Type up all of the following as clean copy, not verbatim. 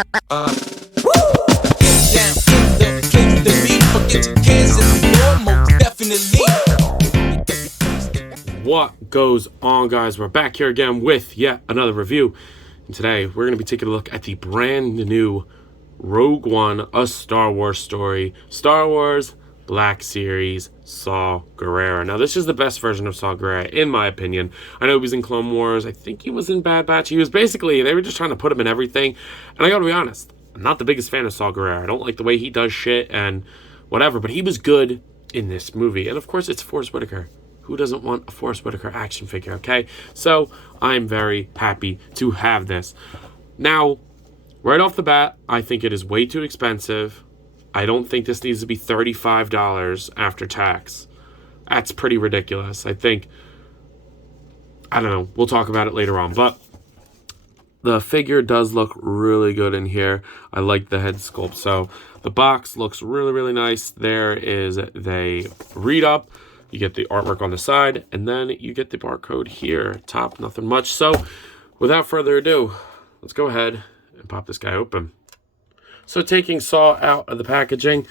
What goes on, guys? We're back here again with yet another review, and today we're going to be taking a look at the brand new Rogue One, A Star Wars Story, Star Wars Black series, Saw Gerrera. Now, this is the best version of Saw Gerrera, in my opinion. I know he was in Clone Wars. I think he was in Bad Batch. He was basically, they were just trying to put him in everything. And I gotta be honest, I'm not the biggest fan of Saw Gerrera. I don't like the way he does shit and whatever, but he was good in this movie. And of course, it's Forrest Whitaker. Who doesn't want a Forrest Whitaker action figure, okay? So, I'm very happy to have this. Now, right off the bat, I think it is way too expensive. I don't think this needs to be $35 after tax. That's pretty ridiculous. I don't know. We'll talk about it later on. But the figure does look really good in here. I like the head sculpt. So the box looks really, really nice. There is the read up. You get the artwork on the side. And then you get the barcode here. Top, nothing much. So without further ado, let's go ahead and pop this guy open. So taking Saw out of the packaging,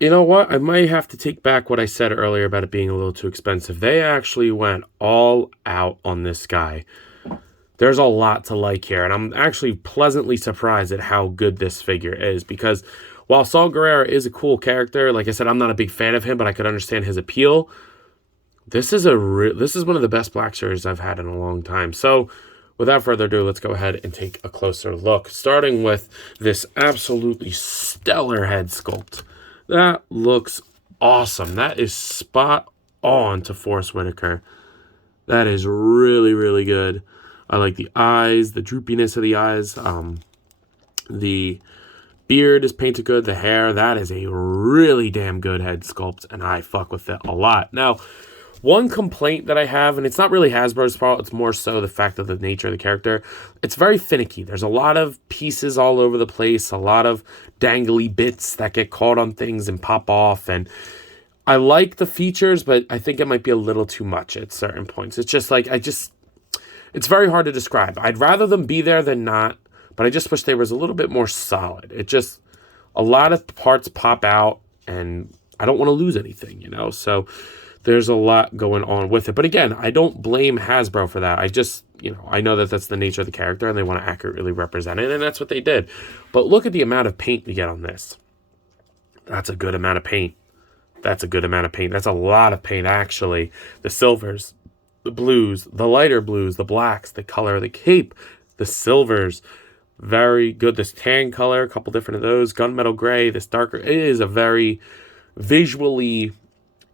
you know what? I might have to take back what I said earlier about it being a little too expensive. They actually went all out on this guy. There's a lot to like here, and I'm actually pleasantly surprised at how good this figure is, because while Saw Gerrera is a cool character, like I said, I'm not a big fan of him, but I could understand his appeal. This is one of the best Black series I've had in a long time. So without further ado, let's go ahead and take a closer look, starting with this absolutely stellar head sculpt. That looks awesome. That is spot on to Forrest Whitaker. That is really, really good. I like the eyes, the droopiness of the eyes. The beard is painted good. The hair, that is a really damn good head sculpt, and I fuck with it a lot. Now, one complaint that I have, and it's not really Hasbro's fault, it's more so the fact of the nature of the character. It's very finicky. There's a lot of pieces all over the place, a lot of dangly bits that get caught on things and pop off. And I like the features, but I think it might be a little too much at certain points. It's just like, it's very hard to describe. I'd rather them be there than not, but I just wish they was a little bit more solid. A lot of parts pop out, and I don't want to lose anything, you know? So there's a lot going on with it. But again, I don't blame Hasbro for that. I know that that's the nature of the character and they want to accurately represent it, and that's what they did. But look at the amount of paint you get on this. That's a good amount of paint. That's a lot of paint, actually. The silvers, the blues, the lighter blues, the blacks, the color of the cape, the silvers. Very good. This tan color, a couple different of those. Gunmetal gray, this darker. It is a very visually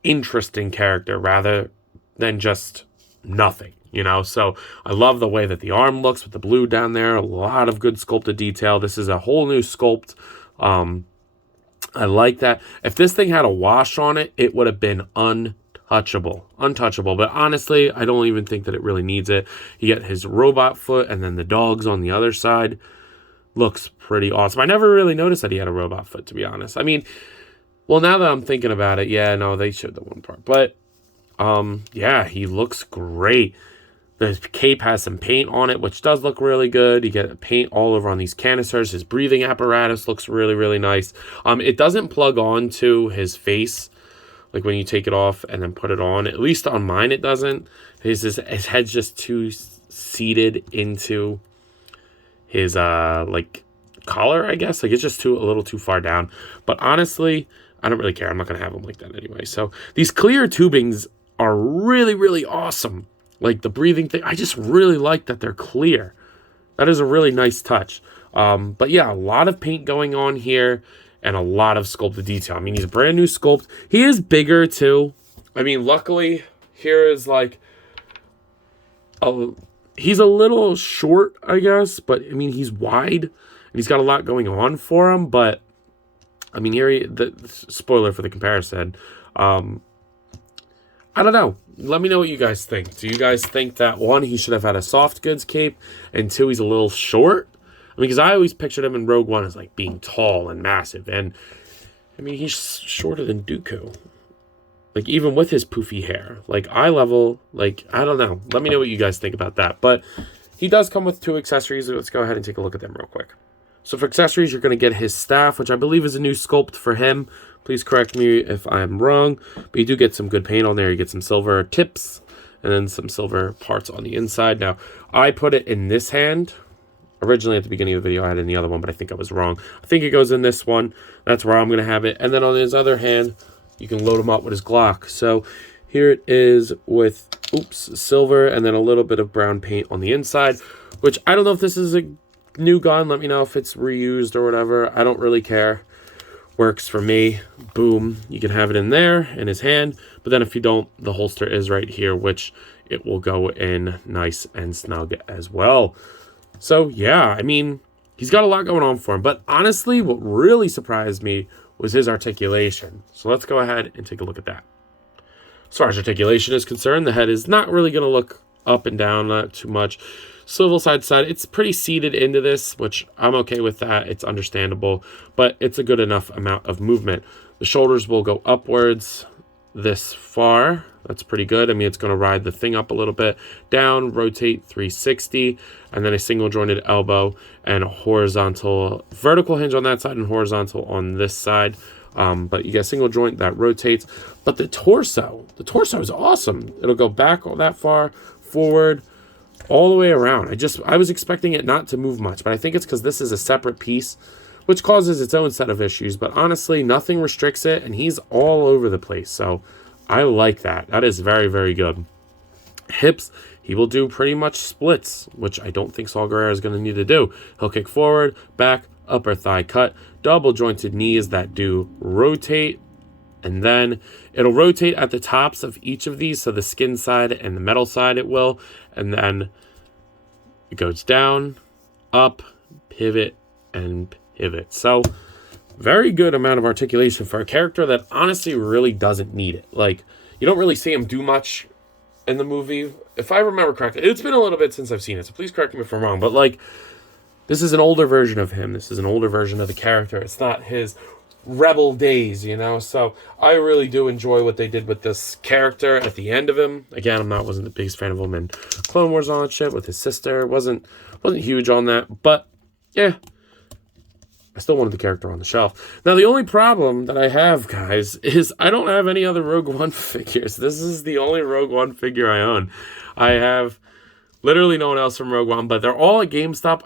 interesting character rather than just nothing, you know? So I love the way that the arm looks with the blue down there. A lot of good sculpted detail. This is a whole new sculpt. I like that. If this thing had a wash on it, it would have been untouchable. But honestly, I don't even think that it really needs it. You get his robot foot and then the dogs on the other side. Looks pretty awesome. I never really noticed that he had a robot foot, to be honest. I mean, well, now that I'm thinking about it, yeah, no, they showed the one part. But, yeah, he looks great. The cape has some paint on it, which does look really good. You get paint all over on these canisters. His breathing apparatus looks really, really nice. It doesn't plug on to his face, like when you take it off and then put it on. At least on mine, it doesn't. His head's just too seated into his, collar, I guess. Like, it's just a little too far down. But honestly, I don't really care. I'm not going to have them like that anyway. So these clear tubings are really, really awesome. Like the breathing thing, I just really like that they're clear. That is a really nice touch. But yeah, a lot of paint going on here and a lot of sculpted detail. I mean, he's a brand new sculpt. He is bigger too. I mean, luckily here is like, he's a little short, I guess, but I mean, he's wide and he's got a lot going on for him. But I mean, spoiler for the comparison. I don't know. Let me know what you guys think. Do you guys think that, one, he should have had a soft goods cape, and two, he's a little short? I mean, because I always pictured him in Rogue One as, like, being tall and massive. And, I mean, he's shorter than Dooku. Like, even with his poofy hair. Like, eye level, like, I don't know. Let me know what you guys think about that. But he does come with two accessories. Let's go ahead and take a look at them real quick. So for accessories, you're going to get his staff, which I believe is a new sculpt for him. Please correct me if I'm wrong. But you do get some good paint on there. You get some silver tips and then some silver parts on the inside. Now, I put it in this hand. Originally, at the beginning of the video, I had it in the other one, but I think I was wrong. I think it goes in this one. That's where I'm going to have it. And then on his other hand, you can load him up with his Glock. So here it is with, silver and then a little bit of brown paint on the inside, which I don't know if this is a new gun. Let me know if it's reused or whatever. I don't really care. Works for me. Boom. You can have it in there in his hand. But then if you don't, the holster is right here, which it will go in nice and snug as well. So yeah, I mean, he's got a lot going on for him. But honestly, what really surprised me was his articulation. So let's go ahead and take a look at that. As far as articulation is concerned, the head is not really going to look up and down, not too much. Swivel side to side. It's pretty seated into this, which I'm okay with that. It's understandable, but it's a good enough amount of movement. The shoulders will go upwards this far. That's pretty good. I mean, it's going to ride the thing up a little bit. Down, rotate 360, and then a single jointed elbow and a horizontal, vertical hinge on that side and horizontal on this side. But you get a single joint that rotates. But the torso is awesome. It'll go back all that far, forward, all the way around. I was expecting it not to move much, but I think it's because this is a separate piece, which causes its own set of issues. But honestly, nothing restricts it, and he's all over the place. So I like that. That is very, very good. Hips, he will do pretty much splits, which I don't think Saw Gerrera is going to need to do. He'll kick forward, back, upper thigh cut, double jointed knees that do rotate. And then it'll rotate at the tops of each of these. So the skin side and the metal side it will. And then it goes down, up, pivot, and pivot. So very good amount of articulation for a character that honestly really doesn't need it. Like, you don't really see him do much in the movie. If I remember correctly, it's been a little bit since I've seen it. So please correct me if I'm wrong. But like, this is an older version of him. This is an older version of the character. It's not his rebel days, you know. So I really do enjoy what they did with this character at the end of him. Again, wasn't the biggest fan of him in Clone Wars on shit with his sister. Wasn't huge on that, but yeah, I still wanted the character on the shelf. Now the only problem that I have, guys, is I don't have any other Rogue One figures. This is the only Rogue One figure I own. I have literally no one else from Rogue One, but they're all at GameStop.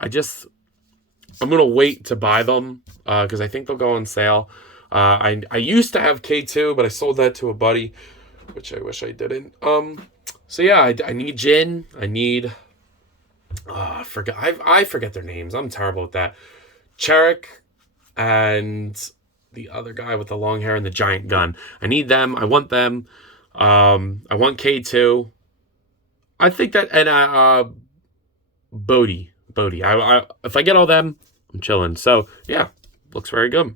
I'm going to wait to buy them because I think they'll go on sale. I used to have K2, but I sold that to a buddy, which I wish I didn't. So yeah, I need Jin. I need... I forget their names. I'm terrible at that. Cherik and the other guy with the long hair and the giant gun. I need them. I want them. I want K2. I think that... And Bodhi. If I get all them, I'm chilling. So yeah, looks very good.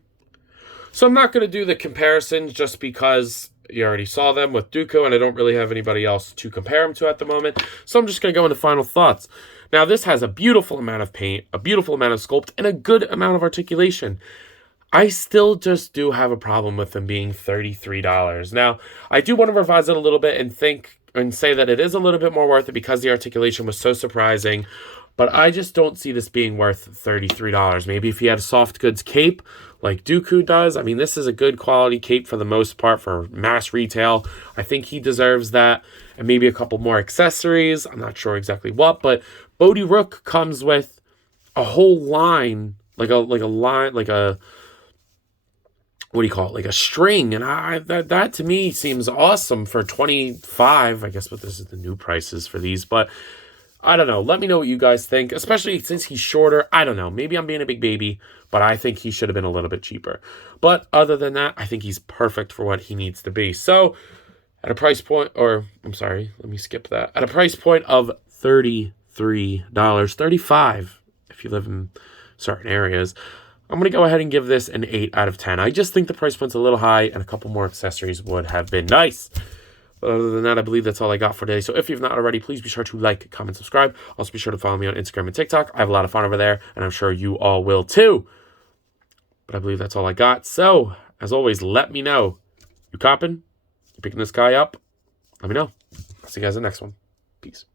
So I'm not going to do the comparisons just because you already saw them with Dooku and I don't really have anybody else to compare them to at the moment. So I'm just going to go into final thoughts. Now this has a beautiful amount of paint, a beautiful amount of sculpt, and a good amount of articulation. I still just do have a problem with them being $33. Now, I do want to revise it a little bit and say that it is a little bit more worth it because the articulation was so surprising. But I just don't see this being worth $33. Maybe if you had a soft goods cape like Dooku does. I mean, this is a good quality cape for the most part for mass retail. I think he deserves that. And maybe a couple more accessories. I'm not sure exactly what. But Bodhi Rook comes with a whole line, like a what do you call it? Like a string. And that to me seems awesome for $25. I guess, but this is the new prices for these. But I don't know. Let me know what you guys think, especially since he's shorter. I don't know. Maybe I'm being a big baby, but I think he should have been a little bit cheaper. But other than that, I think he's perfect for what he needs to be. So at a price point, or I'm sorry, let me skip that. At a price point of $33, $35 if you live in certain areas, I'm going to go ahead and give this an 8 out of 10. I just think the price point's a little high and a couple more accessories would have been nice. But other than that, I believe that's all I got for today. So if you've not already, please be sure to like, comment, subscribe. Also be sure to follow me on Instagram and TikTok. I have a lot of fun over there, and I'm sure you all will too. But I believe that's all I got. So, as always, let me know. You copping? You picking this guy up? Let me know. I'll see you guys in the next one. Peace.